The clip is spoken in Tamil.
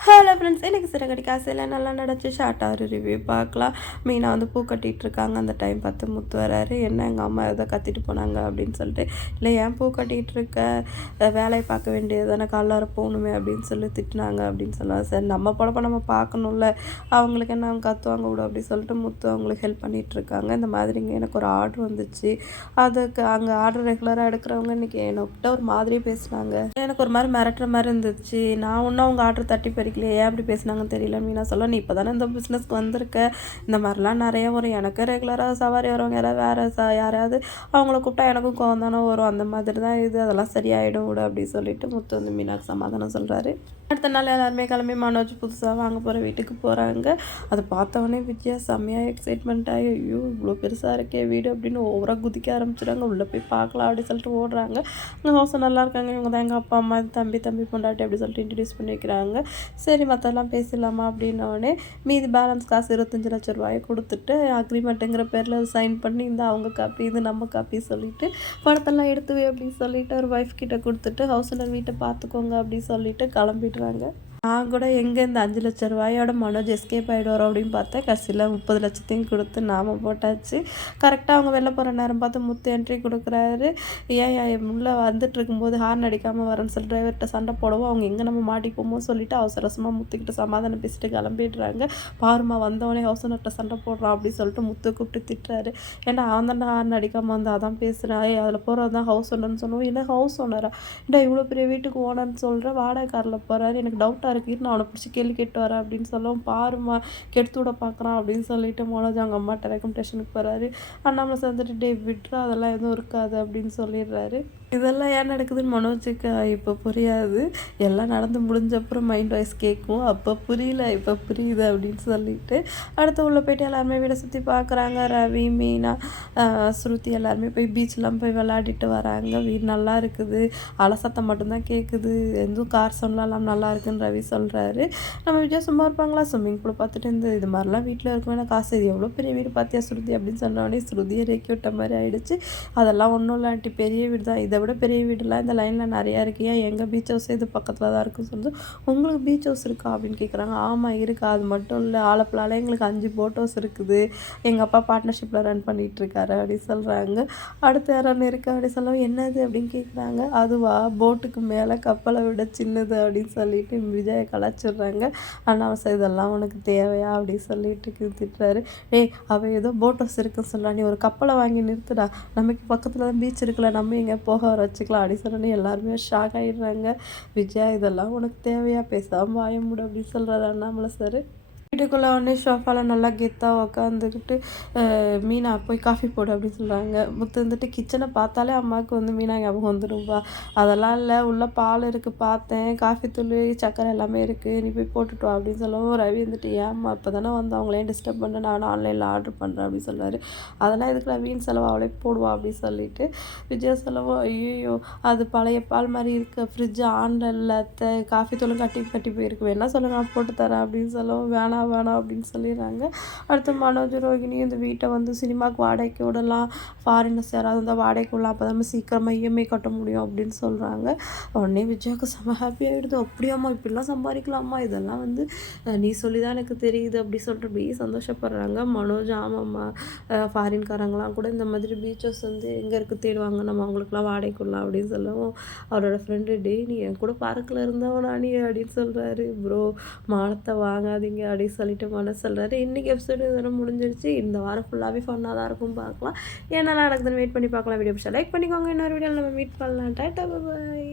ஹலோ ஃப்ரெண்ட்ஸ், எனக்கு சிறகடி காசையில் நல்லா நடந்துச்சு. ஷார்ட்டாக ஒரு ரிவ்யூ பார்க்கலாம். மீனா வந்து பூ கட்டிகிட்டு இருக்காங்க. அந்த டைம் பார்த்து முத்து வராரு. என்ன எங்கள் அம்மா ஏதோ கத்திட்டு போனாங்க அப்படின்னு சொல்லிட்டு, இல்லை ஏன் பூ கட்டிகிட்டு இருக்க, வேலையை பார்க்க வேண்டியது தானே, காலைல வர போகணுமே அப்படின்னு சொல்லி திட்டினாங்க அப்படின்னு சொல்லலாம். சரி நம்ம பொழப்ப நம்ம பார்க்கணும்ல, அவங்களுக்கு என்ன அவங்க கத்துவாங்க விட அப்படின்னு சொல்லிட்டு முத்து அவங்களுக்கு ஹெல்ப் பண்ணிகிட்டு இருக்காங்க. இந்த மாதிரிங்க எனக்கு ஒரு ஆர்டர் வந்துச்சு. அதுக்கு அங்கே ஆர்டர் ரெகுலராக எடுக்கிறவங்க இன்றைக்கி என்கிட்ட ஒரு மாதிரி பேசுனாங்க. எனக்கு ஒரு மாதிரி மிரட்டுற மாதிரி இருந்துச்சு. நான் ஒன்றும் அவங்க ஆர்டர் தட்டி பறிக்கலையே, ஏன் அப்படி பேசுனாங்கன்னு தெரியல. மீனா சொல்ல, நீ இப்போ தானே இந்த பிஸ்னஸ்க்கு வந்திருக்க, இந்த மாதிரிலாம் நிறைய வரும். எனக்கு ரெகுலராக சவாரி வரவங்க யாராவது யாராவது அவங்கள கூப்பிட்டா எனக்கும் கோவம் தானே வரும். அந்த மாதிரி தான் இது, அதெல்லாம் சரியாயிடும் விட அப்படின்னு சொல்லிட்டு முத்து வந்து மீனாக்கு சமாதானம் சொல்கிறாரு. அடுத்த நாள் எல்லாருமே கிளம்பி மனோஜ் புதுசாக வாங்க போகிற வீட்டுக்கு போகிறாங்க. அதை பார்த்தவொடனே விஜயா செம்மையாக எக்ஸைட்மெண்ட் ஆகி, ஐயோ இவ்வளோ பெருசாக இருக்கே வீடு அப்படின்னு ஓவராக குதிக்க ஆரம்பிச்சிடுறாங்க. உள்ளே போய் பார்க்கலாம் அப்படின்னு சொல்லிட்டு ஓடுறாங்க. அங்கே ஹவுஸ் நல்லா இருக்காங்க, இவங்க தான் எங்கள் அப்பா அம்மா, தம்பி பொண்டாட்டி அப்படி சொல்லிட்டு இன்ட்ரடியூஸ் பண்ணி வைக்கிறாங்க. சரி மற்றெல்லாம் பேசிடலாமா அப்படின்னோடனே மீதி பேலன்ஸ் காசு 25 லட்ச ரூபாயை கொடுத்துட்டு அக்ரிமெண்ட்டுங்கிற பேரில் சைன் பண்ணி, இந்த அவங்க காப்பி இது நம்ம காப்பி சொல்லிவிட்டு படத்தெல்லாம் எடுத்துவே அப்படின்னு சொல்லிட்டு ஒரு ஒய்ஃப் கிட்ட கொடுத்துட்டு ஹவுஸ் ஓனர் வீட்டை பார்த்துக்கோங்க அப்படின்னு சொல்லிட்டு கிளம்பிடுறாங்க. நான் கூட எங்கே இந்த 5 லட்ச ரூபாயோட மனோஜ் எஸ்கேப் ஆகிடுவார் அப்படின்னு பார்த்தேன். கடைசியில் 30 லட்சத்தையும் கொடுத்து நாம போட்டாச்சு. கரெக்டாக அவங்க வெளில போகிற நேரம் பார்த்து முத்து என்ட்ரி கொடுக்குறாரு. ஏன் உள்ளே வந்துட்டு இருக்கும்போது ஹார்ன் அடிக்காமல் வரேன்னு சொல்லி டிரைவர்கிட்ட சண்டை போடவும், அவங்க எங்கே நம்ம மாட்டிப்போமோ சொல்லிட்டு அவசரமாக முத்துக்கிட்ட சமாதானம் பேசிட்டு கிளம்பிடுறாங்க. பாருமா வந்தவனே ஹவுஸ் ஓனர்கிட்ட சண்டை போடுறான் அப்படின்னு சொல்லிட்டு முத்து கூப்பிட்டு திட்டுறாரு. ஏன்னா அவன் தானே ஹார்ன் அடிக்காமல் வந்து அதான் பேசுகிறேன், அதில் போகிறது தான் ஹவுஸ் ஓனர்னு சொல்லுவோம். இல்லை ஹவுஸ் ஓனரா, இல்லை இவ்வளோ பெரிய வீட்டுக்கு ஓனர்னு சொல்கிறேன், வாடகை காரில் போகிறாரு, எனக்கு டவுட்டாக இருக்கு, நான் அவனை பிடிச்சி கேள்வி கேட்டு வரேன் அப்படின்னு சொல்லவும், பாருமா கெடுத்து விட பார்க்குறான் அப்படின்னு சொல்லிட்டு மனோஜ் அவங்க அம்மாட்ட ரெக்கமெண்டேஷனுக்கு போகிறாரு. அண்ணாமலை சேர்ந்துட்டு டே விட்ரா, அதெல்லாம் எதுவும் இருக்காது அப்படின்னு சொல்லிடுறாரு. இதெல்லாம் ஏன் நடக்குதுன்னு மனோஜுக்கு இப்போ புரியாது. எல்லாம் நடந்து முடிஞ்சப்புறம் மைண்ட் வாய்ஸ் கேட்கும். அப்போ புரியல, இப்போ புரியுது அப்படின்னு சொல்லிட்டு அடுத்து உள்ளே போய்ட்டு எல்லாருமே வீடை சுற்றி பார்க்குறாங்க. ரவி, மீனா, ஸ்ருதி எல்லாருமே போய் பீச்லாம் போய் விளையாடிட்டு வராங்க. வீடு நல்லா இருக்குது, அலசத்தம் மட்டும்தான் கேட்குது, எதுவும் கார் சவுண்ட்லாம் நல்லா இருக்குன்னு ரவி சொல்கிறாரு. நம்ம விஜய் சும்மா இருப்பாங்களா, ஸ்விம்மிங் பூல் பார்த்துட்டு இது மாதிரிலாம் வீட்டில் இருக்குமே காசு, இது எவ்வளோ பெரிய வீடு பார்த்தியா ஸ்ருதி அப்படின்னு சொன்னோடனே ஸ்ருதியை ரேக்கி விட்ட மாதிரி ஆகிடுச்சு. அதெல்லாம் ஒன்றும் இல்லாட்டி பெரிய வீடு தான், இதை விட பெரிய வீடுலாம் இந்த லைனில் நிறையா இருக்குது, ஏன் எங்கள் பீச் ஹவுஸ் இது பக்கத்தில் தான் இருக்குன்னு சொல்லுது. உங்களுக்கு பீச் ஹவுஸ் இருக்கா அப்படின்னு கேட்குறாங்க. ஆமாம் இருக்கா, அது மட்டும் இல்லை ஆலப்புழாவில் எங்களுக்கு 5 போட் ஹவுஸ் இருக்குது, எங்கள் அப்பா பார்ட்னர்ஷிப்பில் ரன் பண்ணிகிட்ருக்காரு அப்படின்னு சொல்கிறாங்க. அடுத்து யாரானு இருக்குது அப்படின்னு சொல்ல, என்னது அப்படின்னு கேட்குறாங்க. அதுவா, போட்டுக்கு மேலே கப்பலை விட சின்னது அப்படின்னு சொல்லிட்டு விஜயை கலாச்சிடுறாங்க. அண்ணாமலை இதெல்லாம் உனக்கு தேவையா அப்படின்னு சொல்லிட்டு திட்டுறாரு. அவள் ஏதோ போட் ஹவுஸ் இருக்குன்னு சொல்கிறா, நீ ஒரு கப்பலை வாங்கி நிறுத்துடா, நமக்கு பக்கத்தில் தான் பீச் இருக்குல்ல, நம்ம எங்கே போக வர வச்சுக்கலாம் அப்படின்னு சொன்னோன்னே எல்லாருமே ஷாக் ஆகிடுறாங்க. விஜயா இதெல்லாம் உனக்கு தேவையா, பேசாமல் வாய மூடு அப்படின்னு சொல்கிறாரு அண்ணாமலை சார். வீட்டுக்குள்ளே உடனே ஷோஃபாவில் நல்லா கெத்தாக உக்காந்துக்கிட்டு மீனா போய் காஃபி போடு அப்படின்னு சொல்கிறாங்க. முத்து வந்துட்டு கிச்சனை பார்த்தாலே அம்மாவுக்கு வந்து மீனா ஞாபகம் வந்துடும்பா, அதெல்லாம் இல்லை உள்ள பால் இருக்குது பார்த்தேன், காஃபி தூள் சக்கரை எல்லாமே இருக்குது, நீ போய் போட்டுட்டு வா அப்படின்னு சொல்லவும், ரவி வந்துட்டு ஏம்மா இப்போ தானே வந்து அவங்களேன் டிஸ்டர்ப் பண்ண, நான் ஆன்லைனில் ஆர்டர் பண்ணுறேன் அப்படின்னு சொல்கிறாரு. அதெல்லாம் எதுக்குலாம் வீண் செலவு, அவளே போடுவா அப்படின்னு சொல்லிட்டு விஜய் செலவோ, ஐயோ அது பழைய பால் மாதிரி இருக்குது, ஃப்ரிட்ஜ் ஆன்ல இல்லாத, காஃபி தூளும் கட்டி போயிருக்கு, வேணா சொல்ல நான் போட்டு தரேன் அப்படின்னு சொல்லவும், வேணாம் அப்படின்னு சொல்லிடுறாங்க. அடுத்து மனோஜ், ரோகிணி இந்த வீட்டை வந்து சினிமாவுக்கு வாடகைக்கு விடலாம், ஃபாரினர்ஸ் யாராவது இருந்தால் வாடகைக்கு விடலாம், அப்போ தான் சீக்கிரமாக இஎம்ஐ கட்ட முடியும் அப்படின்னு சொல்கிறாங்க. உடனே விஜயாவுக்கு செம்ம ஹாப்பி ஆகிடுது. அப்படியாம்மா இப்படிலாம் சம்பாதிக்கலாமா, இதெல்லாம் வந்து நீ சொல்லி தான் எனக்கு தெரியுது அப்படி சொல்லிட்டு அப்படியே சந்தோஷப்படுறாங்க. மனோஜ், ஆமாம்மா ஃபாரின்காரங்களாம் கூட இந்த மாதிரி பீச்சஸ் வந்து எங்கே இருக்குது தேடுவாங்க, நம்ம அவங்களுக்குலாம் வாடகைக்கு விடலாம் அப்படின்னு சொல்லவும், அவரோட ஃப்ரெண்டு டே நீ என் கூட பார்க்கில் இருந்தவனா நீ அப்படின்னு சொல்கிறாரு. ப்ரோ மானத்தை வாங்காதீங்க அப்படின்னு சொல்லிட்டு மனசு சொல்கிறாரு. இன்றைக்கி எபிசோடு இதெல்லாம் முடிஞ்சிருச்சு. இந்த வாரம் ஃபுல்லாகவே ஃபன்னாக தான் இருக்கும், பார்க்கலாம். என்ன நடக்குதுன்னு வெயிட் பண்ணி பார்க்கலாம். வீடியோ பிடிச்சா லைக் பண்ணிக்கோங்க. இன்னொரு வீடியோவில் நம்ம மீட் பண்ணலாம். டாட்டா, பாய்.